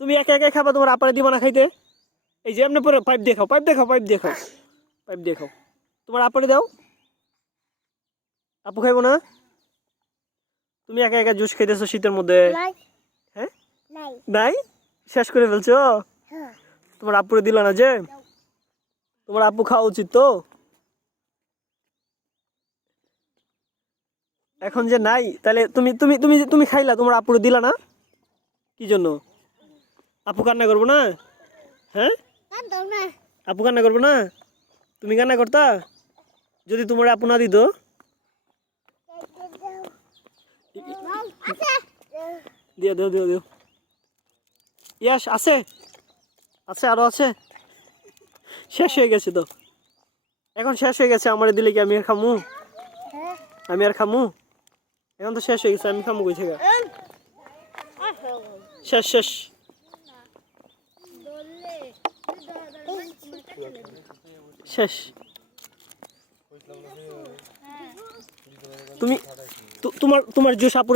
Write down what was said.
তুমি একা একা খাবা, তোমার আপারে দিব না খাইতে। এই যে এমনি পরে পাইপ দেখাও, পাইপ দেখাও, পাইপ দেখাও, পাইপ দেখাও। তোমার আপারে দাও। আপু খাইবো না? তুমি একা একা জুস খাইতেছো শীতের মধ্যে। হ্যাঁ নাই, শেষ করে ফেলছো। তোমার আপুরে দিল না যে? তোমার আপু খাওয়া উচিত তো। এখন যে নাই, তাহলে তুমি তুমি তুমি তুমি খাইলা, তোমার আপুরে দিলা না কি জন্য? আপু কান্না করবো না? হ্যাঁ, আপু কান্না করবো না? তুমি কান্না করতা যদি তোমার আপু না দিত? দিও দিও দিও দিও। ইয়াস আছে, আছে আরো আছে। শেষ হয়ে গেছে তো, এখন শেষ হয়ে গেছে। আমার দিলে কি আমি আর খামু? আমি আর খামু? এখন তো শেষ হয়ে গেছে, আমি খামু কই থেকে? শেষ শেষ। শেষ। তুমি তোমার তোমার জুস আপুরে